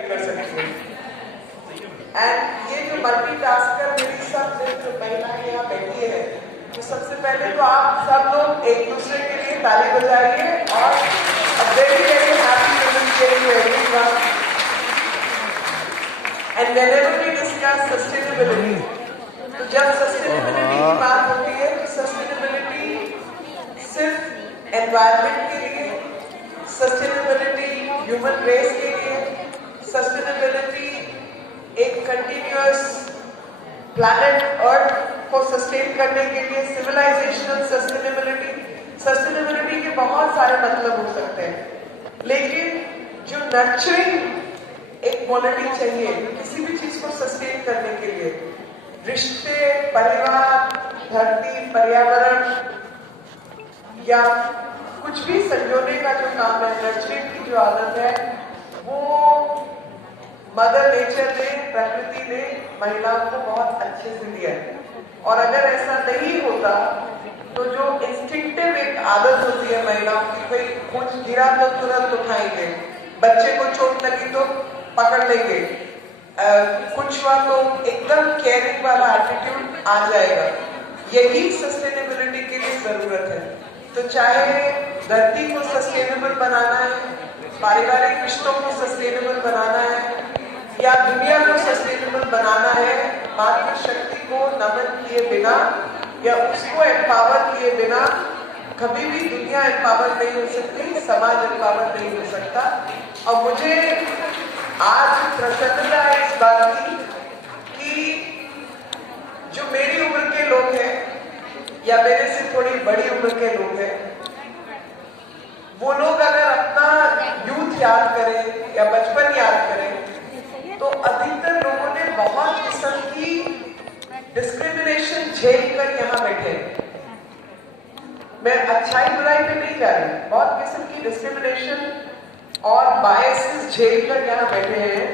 कर सकते हैं। एंड ये जो मल्टीटास्कर मेरी सब जो महिलाएं यहाँ बैठी है, तो सबसे पहले तो आप सब लोग एक दूसरे के लिए ताली बजाइए और very very happy women's day to everyone. And whenever we discuss sustainability, तो जब सस्टेनेबिलिटी की बात होती है तो सस्टेनेबिलिटी सिर्फ एनवायरमेंट के लिए, सस्टेनेबिलिटी ह्यूमन रेस के लिए, सस्टेनेबिलिटी एक कंटिन्यूअस प्लैनेट अर्थ को सस्टेन करने के लिए, सिविलाइजेशनल सस्टेनेबिलिटी के बहुत सारे मतलब हो सकते हैं, लेकिन जो नर्चरिंग एक क्वालिटी चाहिए किसी भी चीज को सस्टेन करने के लिए, रिश्ते, परिवार, धरती, पर्यावरण या कुछ भी संजोने का जो काम है, नर्चरिंग की जो आदत है, वो मदर नेचर ने, प्रकृति ने महिलाओं को बहुत अच्छे से दिया है। और अगर ऐसा नहीं होता तो जो इंस्टिंक्टिव एक आदत होती है महिलाओं की, भाई कुछ गिरा तो तुरंत उठाएंगे, बच्चे को चोट लगी तो पकड़ लेंगे, कुछ हुआ तो एकदम केयरिंग वाला एटीट्यूड आ जाएगा। यही सस्टेनेबिलिटी के लिए जरूरत है। तो चाहे धरती को सस्टेनेबल बनाना है, पारिवारिक रिश्तों को सस्टेनेबल बनाना है, या दुनिया को सस्टेनेबल बनाना है, मातृशक्ति को नमन किए बिना या उसको एम्पावर किए बिना कभी भी दुनिया एम्पावर नहीं हो सकती, समाज एम्पावर नहीं हो सकता। और मुझे आज प्रसन्नता है इस बात की कि जो मेरी उम्र के लोग हैं या मेरे से थोड़ी बड़ी उम्र के लोग हैं, वो लोग अगर अपना यूथ याद करें या बचपन याद करें तो अधिकतर लोगों ने बहुत किस्म की डिस्क्रिमिनेशन झेल कर यहाँ बैठे। मैं अच्छाई बुराई में नहीं जा रही, बहुत किस्म की डिस्क्रिमिनेशन और बायसेस झेल कर यहाँ बैठे हैं,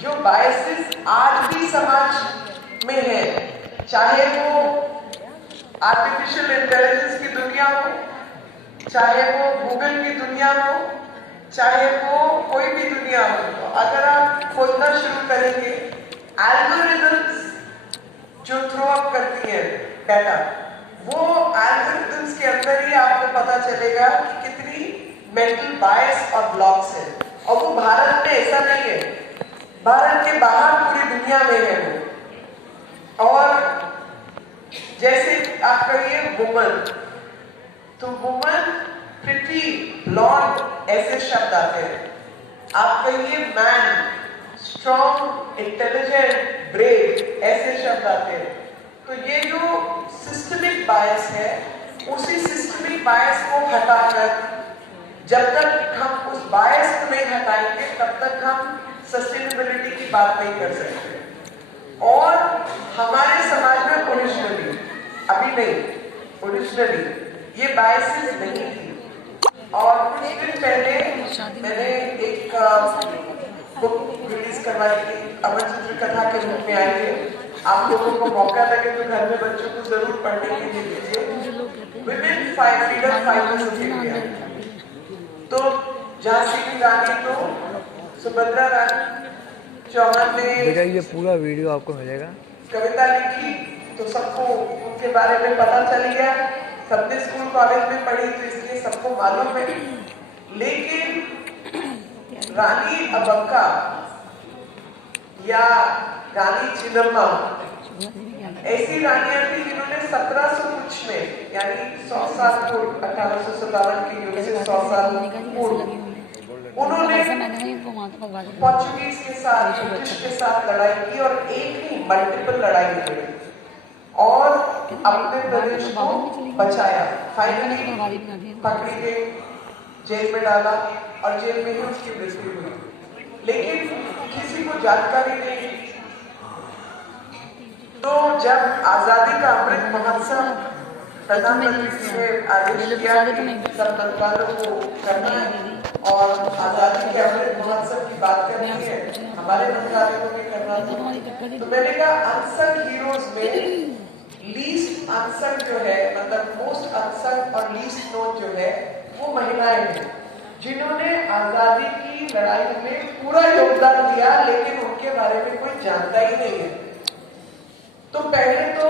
जो बायसेस आज भी समाज में है, चाहे वो आर्टिफिशियल इंटेलिजेंस की दुनिया हो, चाहे वो गूगल की दुनिया हो, चाहे वो कोई भी दुनिया हो। तो अगर आप खोजना शुरू करेंगे, एल्गोरिथम्स जो थ्रो अप करती है डाटा, वो एल्गोरिथम्स के अंदर ही आपको पता चलेगा कि कितनी मेंटल बायस और ब्लॉक्स है। और वो भारत में ऐसा नहीं है, भारत के बाहर पूरी दुनिया में है वो। और जैसे आप कहिए वुमन, तो वुमन, प्रिटी, ब्लॉन्ड ऐसे शब्द आते हैं। आप कहिए मैन, स्ट्रॉन्ग, इंटेलिजेंट, ब्रेव ऐसे शब्द आते हैं। तो ये जो सिस्टमिक बायस है, उसी सिस्टमिक बायस को हटाकर, जब तक हम उस बायस को नहीं हटाएंगे तब तक हम सस्टेनेबिलिटी की बात नहीं कर सकते। और हमारे समाज में ओरिजिनली, अभी नहीं, ओरिजिनली ये बायसेस नहीं थी। और कुछ दिन पहले मैंने एक बुक रिलीज करवाई थी, अमर चित्र कथा के रूप में आई है। आप लोगों को मौका लगे तो घर में बच्चों को जरूर पढ़ने के लिए दीजिए। Women freedom fighters of India. तो झांसी की रानी तो सुभद्रा रानी चौहान ने ये पूरा वीडियो आपको मिलेगा। कविता लिखी तो सबको उनके बारे में पता चल गया, सबने स्कूल कॉलेज में पढ़ी तो इसलिए सबको मालूम है। लेकिन रानी अबक्का या रानी चिन्नम्मा ऐसी रानियां थी जिन्होंने 1700 कुछ में, यानी 100 साल पूर्व, 1857 की युग से 100 साल पूर्व, उन्होंने पोर्चुगीज के साथ, ब्रिटिश के साथ लड़ाई की और एक नहीं मल्टीपल लड़ाई लड़ी और अपने प्रदेश को बचाया। फाइनली पकड़ी गई, जेल में डाला और जेल में ही उसकी मृत्यु हुई। लेकिन किसी को जानकारी नहीं। तो जब आजादी का अमृत महोत्सव प्रधानमंत्री जी ने आदेश दिया कि सब मंत्रालयों को करना है और आजादी के अमृत महोत्सव की बात करनी है, हमारे मंत्रालय को भी करना था, तो मैंने कहा अनसंग हीरोज में लीस्ट अनसंग जो है, मतलब मोस्ट अनसंग और लीस्ट नोन जो है, वो महिलाएं हैं। जिन्होंने आजादी की लड़ाई में पूरा योगदान दिया, लेकिन उनके बारे में कोई जानता ही नहीं है। तो पहले तो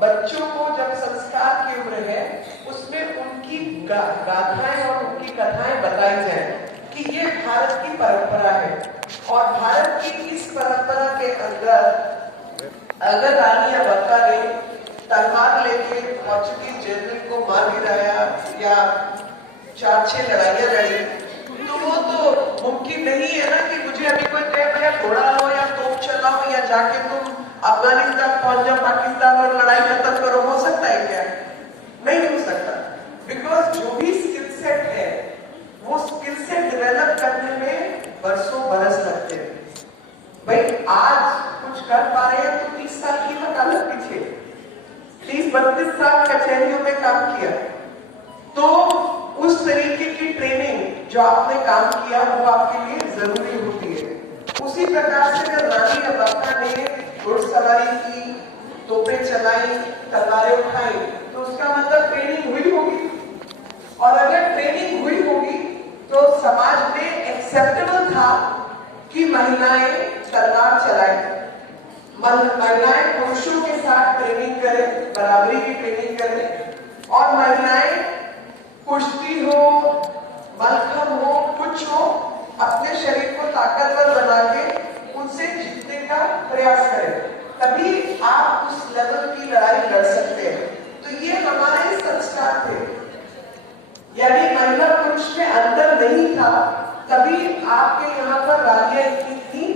बच्चों को जब संस्कार की उम्र है, उसमें उनकी गाथाएं और उनकी कथाएं बताई जाए कि ये भारत की परंपरा है, और भारत की इस परंपरा के अंदर अगर रानी अब्बा ने तलवार लेके पोर्चुगीज जनरल को मार गिराया या 4-6 लड़ाइयां लड़ी, तो वो तो मुमकिन नहीं है ना कि मुझे अभी कोई कहे भैया घोड़ा हो या तोप चलाओ या जाके तुम अफगानिस्तान पहुंच जाओ, पाकिस्तान और लड़ाई खत्म करो। हो सकता है क्या? नहीं हो सकता। बिकॉज जो भी स्किल सेट है, वो स्किल सेट डेवलप करने में बरसों बरस लगते हैं। भाई आज कुछ कर पा रहे हैं तो 30 साल की वकालत पीछे, 30-32 साल कचहरियों में काम किया, तो उस तरीके की ट्रेनिंग जो आपने काम किया वो आपके लिए जरूरी होती है। उसी प्रकार से जब रानी अब्बा ने घुड़सवारी की, तोपें चलाई, तलवारें उठाई, तो उसका मतलब ट्रेनिंग हुई होगी, और अगर ट्रेनिंग हुई होगी तो समाज में एक्सेप्टेबल था कि महिलाएं तलवार चलाएं, महिलाएं पुरुषों के साथ ट्रेनिंग करें, बराबरी की ट्रेनिंग करें, और महिलाएं कुश्ती हो, मलखम हो, कुछ हो, अपने शरीर को ताकतवर बना के उनसे जीतने का प्रयास करें, तभी आप उस लेवल की लड़ाई लड़ सकते हैं। तो ये हमारे संस्कार थे, यानी महिला पुरुष में अंतर नहीं था, तभी आपके यहाँ पर रानियां इतनी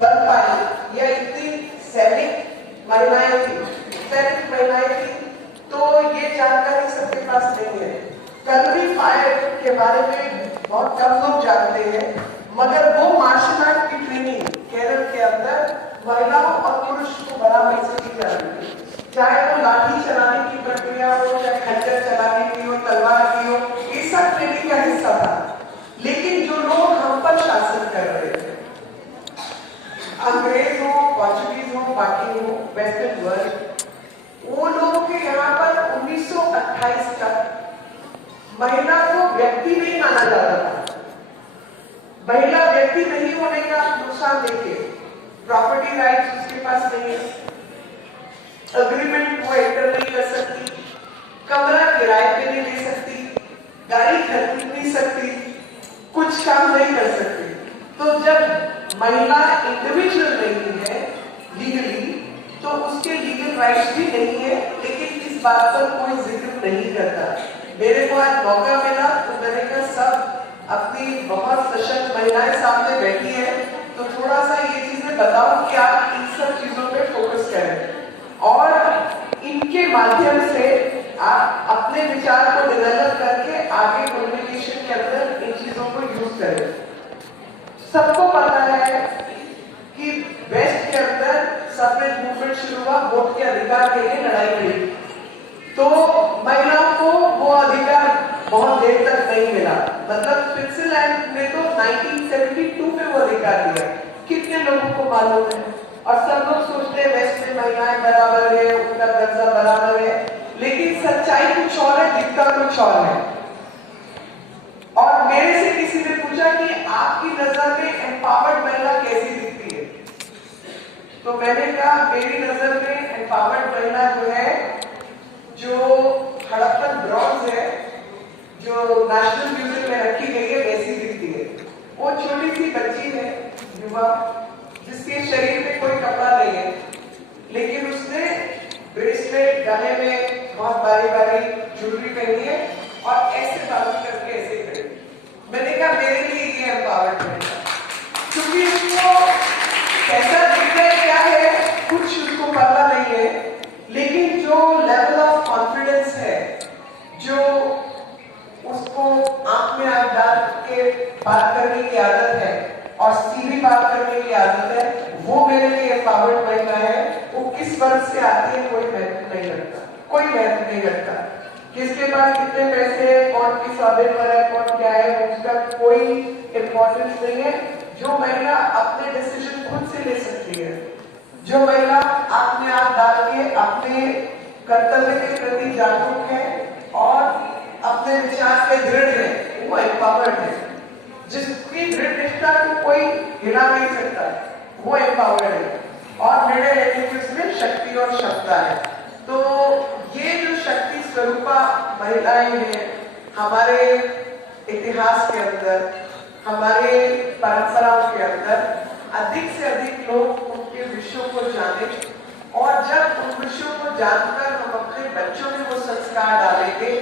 बन पाई या इतनी सैनिक महिलाएं थी, सैनिक महिलाएं थी। तो ये जानकारी सबके पास नहीं है। कर्ली फायर के बारे में बहुत कम लोग जानते हैं, मगर वो मार्शल आर्ट की ट्रेनिंग केरल के अंदर महिलाओं और पुरुष को बराबर से दी जाती है। चाहे वो लाठी चलाने की प्रक्रिया हो, या खंजर चलाने की हो, तलवार की हो, ये सब ट्रेनिंग का हिस्सा था। लेकिन जो लोग हम पर शासन कर रहे थे, अंग्रेज हो, पोर्चुगीज हो, बाकी हो, वेस्टर्न वर्ल्ड, वो लोगों के यहाँ पर 1928 तक महिला को व्यक्ति नहीं माना जा रहा था। महिला व्यक्ति नहीं होने का नुकसान देखिए, प्रॉपर्टी राइट्स उसके पास नहीं है, अग्रीमेंट वो एंटर नहीं कर सकती, कमरा किराए पे नहीं ले सकती, गाड़ी खरीद नहीं सकती, कुछ काम नहीं कर सकती। तो जब महिला इंडिविजुअल नहीं है लीगली, तो उसके लीगल राइट्स भी नहीं है, लेकिन इस बात पर कोई जिक्र नहीं करता। मेरे को आज मौका मिला तो मैंने कहा सब अपनी बहुत सशक्त महिलाएं सामने बैठी हैं, तो थोड़ा सा ये चीजें बताओ कि आप इन सब चीजों पे फोकस करें, और इनके माध्यम से आप अपने विचार को डेवलप करके आगे कम्युनिकेशन के अंदर इन चीजों को यूज करें। सबको पता है कि वेस्ट के अंदर सफेद मूवमेंट शुरू हुआ, वोट के अधिकार के लिए लड़ाई लड़ी, तो महिलाओं को वो अधिकार बहुत देर तक नहीं मिला। मतलब स्विट्जरलैंड ने तो 1972 में वो अधिकार दिया, कितने लोगों को मालूम है? और सब लोग सोचते हैं वेस्ट में महिलाएं बराबर है, उनका दर्जा बराबर है, लेकिन सच्चाई कुछ और है, दिखता कुछ और है। और मेरे से किसी ने पूछा कि आपकी नजर में एम्पावर्ड महिला कैसी दिखती है, तो मैंने कहा मेरी नजर में एम्पावर्ड महिला जो है, जो हड़प्पन ब्रॉन्ज है, जो नेशनल म्यूजियम में रखी गई है, वैसी दिखती है। वो छोटी सी बच्ची है, युवा, जिसके शरीर में कोई कपड़ा नहीं है, लेकिन उसने ब्रेसलेट गले में बहुत बारी बारी ज्वेलरी पहनी है और ऐसे बात करके ऐसे खड़ी। मैंने कहा मेरे लिए ये एम्पावर्ड है, क्योंकि उसको कैसा दिख रहा है, क्या है, कुछ उसको पता नहीं है, लेकिन जो लेवल ऑफ कॉन्फिडेंस है, जो उसको आंख में आंख डाल के बात करने की आदत है और सीधी बात करने की आदत है, वो मेरे लिए एम्पावर्ड महिला है। वो किस वर्ग से आती है कोई महत्व नहीं रखता, कोई महत्व नहीं रखता। किसके पास कितने पैसे है, कौन किस औहदे पर है, कौन क्या है, उसका कोई इंपॉर्टेंस नहीं है। जो महिला अपने डिसीजन खुद से ले सकती है, जो महिला आंख में आंख डाल के अपने कर्तव्य के प्रति जागरूक है और अपने विचार पे दृढ़ है, वो एम्पावर्ड है। जिसकी दृढ़ निष्ठा को कोई हिला नहीं सकता, वो एम्पावर्ड है और निर्णय लेने की उसमें शक्ति और क्षमता है। तो ये जो शक्ति स्वरूपा महिलाएं हैं, हमारे इतिहास के अंदर, हमारे परंपराओं के अंदर अधिक से अधिक लोग उनके विषयों को जाने, और जब उन विषयों को जानकर हम अपने बच्चों में वो संस्कार डालेंगे,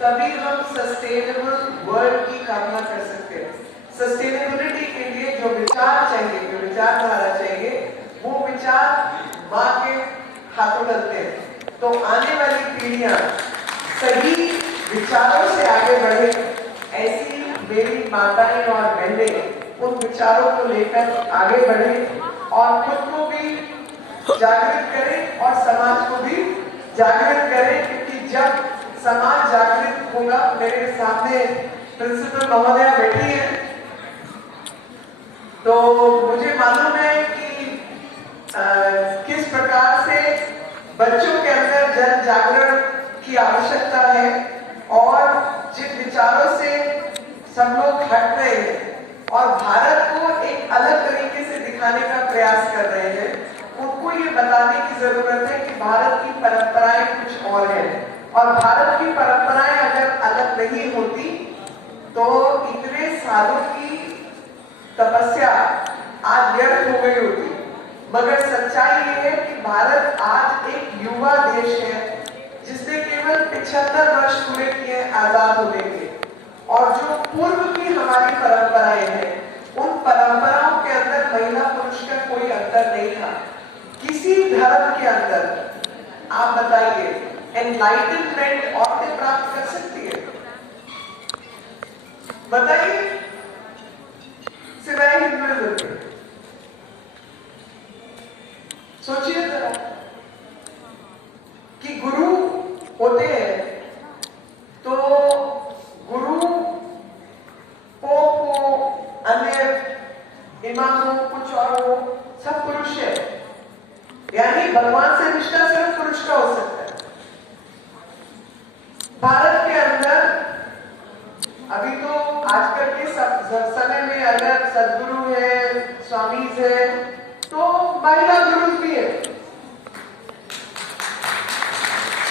तभी हम सस्टेनेबल वर्ल्ड की कामना कर सकते हैं। सस्टेनेबिलिटी के लिए जो विचार चाहिए, जो विचारधारा चाहिए, वो विचार माँ के हाथों डलते हैं। तो आने वाली पीढ़ियां सही विचारों से आगे बढ़े, ऐसी मेरी माताएं और बहनें उन विचारों को लेकर आगे बढ़े और खुद को भी जागृत करें और समाज को भी जागृत करें। क्योंकि जब समाज जागृत होगा, मेरे सामने प्रिंसिपल महोदया बैठी है, तो मुझे मालूम है कि किस प्रकार से बच्चों के अंदर जन जागरण की आवश्यकता है और जिन विचारों से सब लोग हट रहे हैं और भारत को एक अलग तरीके से दिखाने का प्रयास कर रहे हैं, उनको ये बताने की जरूरत है कि भारत की परंपराएं कुछ और है, और भारत की परंपराएं अगर अलग नहीं होती तो इतने सालों की तपस्या आज व्यर्थ हो गई होती। मगर सच्चाई ये है कि भारत आज एक युवा देश है जिसने केवल 75 वर्ष पूरे किए आजाद होने के, और जो पूर्व की हमारी परंपराएं हैं, उन परंपराओं के अंदर महिला पुरुष का कोई अंतर नहीं था किसी धर्म के अंदर। आप बताइए, एनलाइटनमेंट औरतें प्राप्त कर सकती है? बताइए, सिवाय हिंदुइज्म के। सोचिए जरा कि गुरु होते हैं तो गुरु पोप हो, अन्य इमाम हो, कुछ और हो, सब पुरुष है। यानी भगवान से रिश्ता सिर्फ पुरुष का हो सकता है। भारत के अंदर अभी तो आजकल के समय में अगर सदगुरु है, स्वामी है, तो महिला गुरु भी है।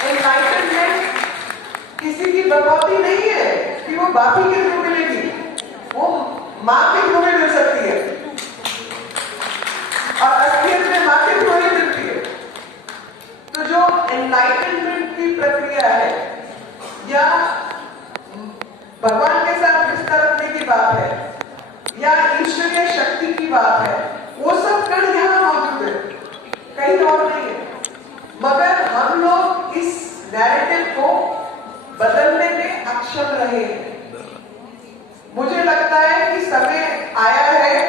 एनलाइटनमेंट किसी की बकौती नहीं है कि वो बापी के थ्रू मिलेगी, वो माँ के थ्रू में मिल सकती है, और असलियत में माँ के थ्रू ही मिलती है। तो जो एनलाइटनमेंट की प्रक्रिया है या भगवान के साथ रिश्ता रखने की बात है या ईश्वरीय शक्ति की बात है, वो सब कण यहाँ मौजूद है, कहीं और नहीं है। मगर हम लोग इस नैरेटिव को बदलने में अक्षम रहे हैं। मुझे लगता है कि समय आया है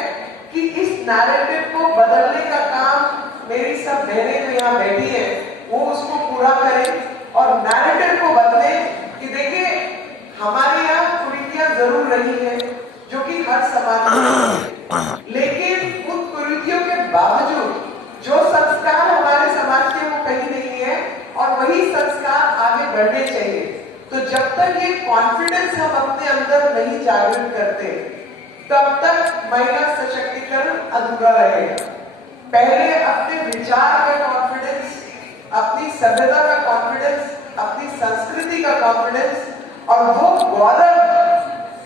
कि इस नैरेटिव को बदलने का काम मेरी सब बहनें जो यहाँ बैठी है वो उसको पूरा करें और नैरेटिव को बदले कि देखिए, हमारे यहाँ कुरीतियां जरूर रही है जो कि हर समाज में, लेकिन उन कुरीतियों के बावजूद जो संस्कार हमारे समाज के वो कहीं नहीं है और वही संस्कार आगे बढ़ने चाहिए। तो जब तक ये कॉन्फिडेंस हम अपने अंदर नहीं जागृत करते, तब तक महिला सशक्तिकरण अधूरा रहेगा। पहले अपने विचार का कॉन्फिडेंस, अपनी सभ्यता का कॉन्फिडेंस, अपनी संस्कृति का कॉन्फिडेंस और वो गौरव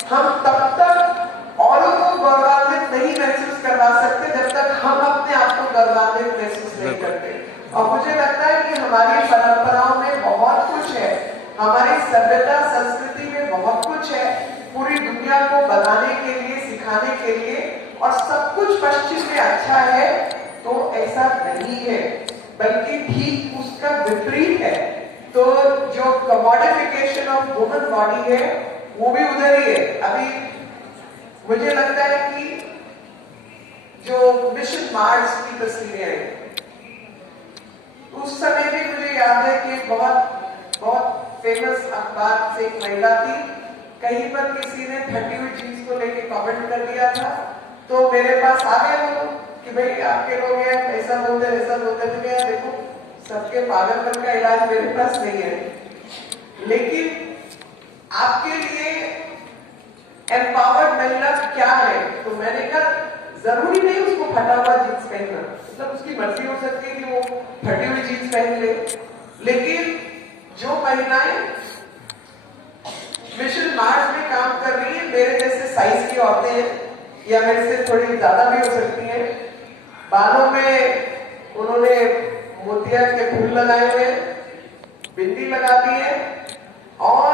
हम तब तक औरों को गौरवान्वित नहीं महसूस करवा सकते जब तक हम अपने आप को गौरवान्वित महसूस नहीं करते। और मुझे लगता है कि हमारी परंपराओं में बहुत कुछ है, हमारी सभ्यता संस्कृति में बहुत कुछ है पूरी दुनिया को बताने के लिए, सिखाने के लिए, और सब कुछ पश्चिम में अच्छा है तो ऐसा नहीं है, बल्कि ठीक उसका विपरीत है। तो जो कमोडिफिकेशन ऑफ वुमन बॉडी है वो भी उधर ही है। अभी मुझे लगता है कि जो मिशन मार्स की तस्वीरें हैं, उस समय भी मुझे याद है कि बहुत फेमस अखबार से एक महिला थी, कहीं पर किसी ने फटी हुई चीज को लेके कमेंट कर दिया था, तो मेरे पास आ गए वो कि भाई आपके लोग हैं ऐसा बोलते वैसा बोलते। तो क्या देखो, सबके पागलपन का इलाज मेरे पास नहीं है, लेकिन आपके लिए एम्पावर्ड महिला क्या है? तो मैंने कहा जरूरी नहीं उसको फटा हुआ जीन्स पहनना, मतलब उसकी मर्जी हो सकती है कि वो फटी हुई जीन्स पहन ले, लेकिन जो महिलाएं मिशन मार्स में काम कर रही है, मेरे जैसे साइज की औरतें हैं या मेरे से थोड़ी ज्यादा भी हो सकती हैं, बालों में उन्होंने मोतिया के फूल लगाए हुए, बिंदी लगा दी है और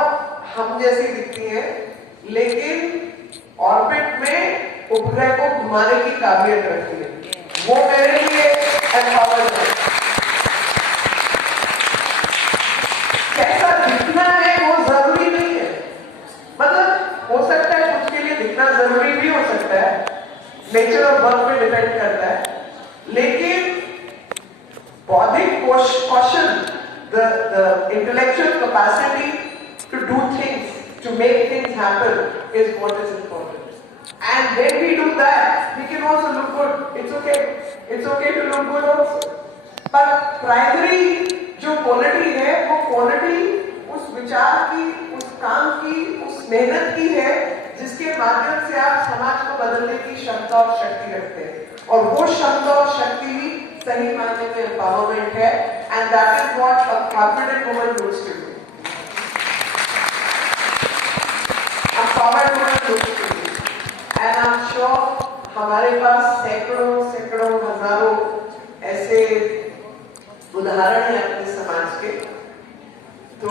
हम जैसी दिखती है, लेकिन ऑर्बिट में उपग्रह को घुमाने की काबिलियत रखती है। वो मेरे लिए एम्पावर्ड है। कैसा दिखना है वो जरूरी नहीं है, मतलब हो सकता है कुछ के लिए दिखना जरूरी भी हो सकता है, नेचर ऑफ वर्क पे डिपेंड करता है, लेकिन बौद्धिक कौशल, the intellectual capacity to do things, to make things happen is what is important. And when we do that, we can also look good. It's okay. It's okay to look good also. But primary जो quality है, वो quality उस विचार की, उस काम की, उस मेहनत की है, जिसके माध्यम से आप समाज को बदलने की क्षमता और शक्ति रखते हैं, और वो क्षमता और शक्ति ही सही मायने में एम्पावरमेंट है, and that is what a confident woman looks to do. Empowered woman looks to do. And I'm sure हमारे पास सैकड़ों हजारों ऐसे उदाहरण हैं अपने समाज के। तो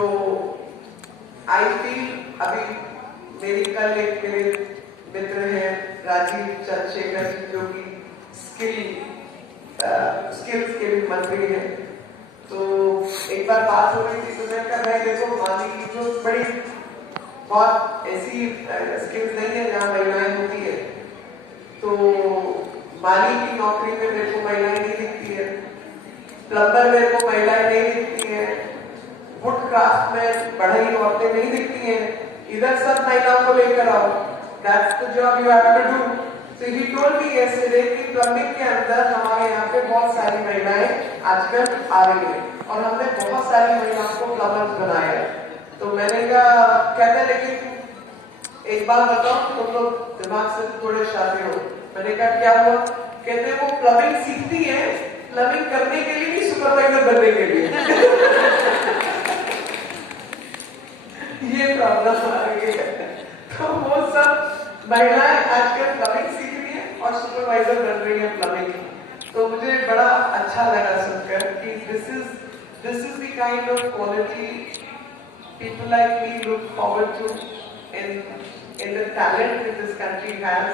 I feel अभी मेरी कल एक मेरे मित्र हैं राजीव चंद्रशेखर जी, जो कि स्किल्स के भी मंत्री हैं, तो एक बार बात हो रही थी तो मैंने कहा भाई देखो, माली की जो बड़ी बहुत ऐसी स्किल्स नहीं है जहाँ महिलाएं होती है, तो माली की नौकरी में मेरे को महिलाएं नहीं दिखती है, प्लम्बर मेरे को महिलाएं नहीं दिखती है, वुड क्राफ्ट में बढ़ई औरतें नहीं दिखती हैं, इधर सब महिलाओं को लेकर आओ, that's the job you have to do. So he told me yesterday कि प्लम्बिंग के अंदर हमारे यहाँ पे बहुत सारी महिलाएं आजकल आ रही हैं और हमने बहुत सारी महिलाओं को प्लम्बर्स बनाया है। तो मैंने कहा, कहते लेकिन एक बात बताओ, तुम लोग दिमाग से थोड़े शादी हो। मैंने कहा क्या हुआ? कहते वो प्लम्बिंग सीखती है, प्लम्बिंग करने के लिए नहीं, सुपरवाइजर बनने के लिए। ये प्रॉब्लम आ रही है। तो वो सब महिलाएं आजकल प्लम्बिंग सीख रही है और सुपरवाइजर बन रही है प्लम्बिंग। तो मुझे बड़ा अच्छा लगा सुनकर कि this is the kind of quality people like me look forward to in the talent that this country has।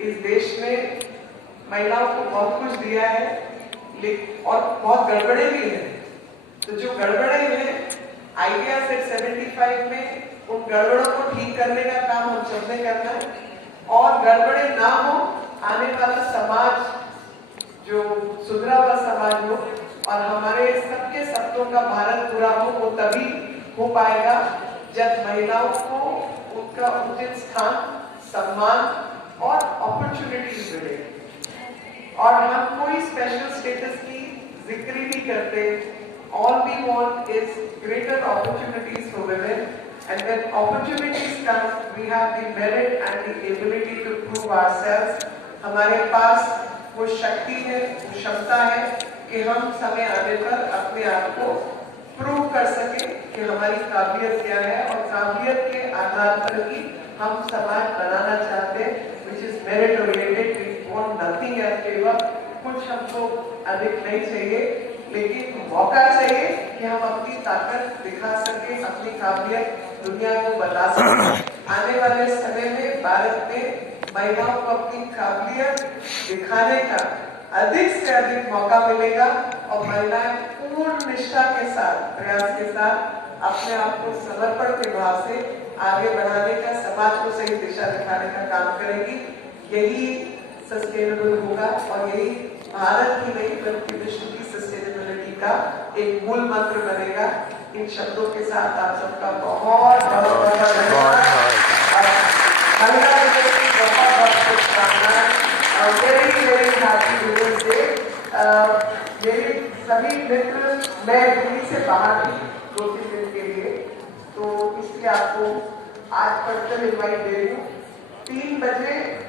इस देश में महिलाओं को बहुत कुछ दिया है, लेकिन और बहुत गड़बड़े भी हैं। तो जो गड़बड़े हैं, आइडिया सेट 75 में उन गड़बड़ों को ठीक करने का काम हम सबने करना है, और गड़बड़े ना हो, आने वाला समाज जो सुधरा हुआ समाज हो और हमारे सबके सपनों का भारत पूरा हो, वो तभी हो पाएगा जब महिलाओं को उनका उचित स्थान, सम्मान और अपॉर्चुनिटीज मिले। और हम कोई स्पेशल स्टेटस की जिक्र नहीं करते। All we want is greater opportunities for women, and when opportunities come, we have the merit and the ability to prove ourselves। हमारे पास वो शक्ति है, वो क्षमता है कि हम समय आने पर अपने आप को प्रूव कर सके कि हमारी काबिलियत क्या है, और काबिलियत के आधार पर ही हम समाज बनाना चाहते हैं, which is merit oriented। We want nothing as favor। कुछ हमको अधिक नहीं चाहिए, लेकिन मौका चाहिए कि हम अपनी ताकत दिखा सके, अपनी काबिलियत दुनिया को बता सके। आने वाले समय में भारत में महिलाओं को अपनी काबिलियत दिखाने का अधिक से अधिक मौका मिलेगा, और महिलाएं पूर्ण निष्ठा के साथ, प्रयास के साथ अपने आप को समर्पण के भाव से आगे बढ़ाने का, समाज को सही दिशा दिखाने का काम करेगी। यही सस्टेनेबल होगा, और यही भारत ही नहीं बल्कि विश्व की सस्टेनेबिलिटी का एक मूल मंत्र बनेगा। इन शब्दों के साथ आप सबका बहुत बहुत धन्यवाद। Very happy women's day. मेरे सभी मित्र, मैं दिल्ली से बाहर थी 2-3 दिन के लिए, तो इसलिए आपको आज पर्सनल इनवाइट दे रही हूँ। 3 बजे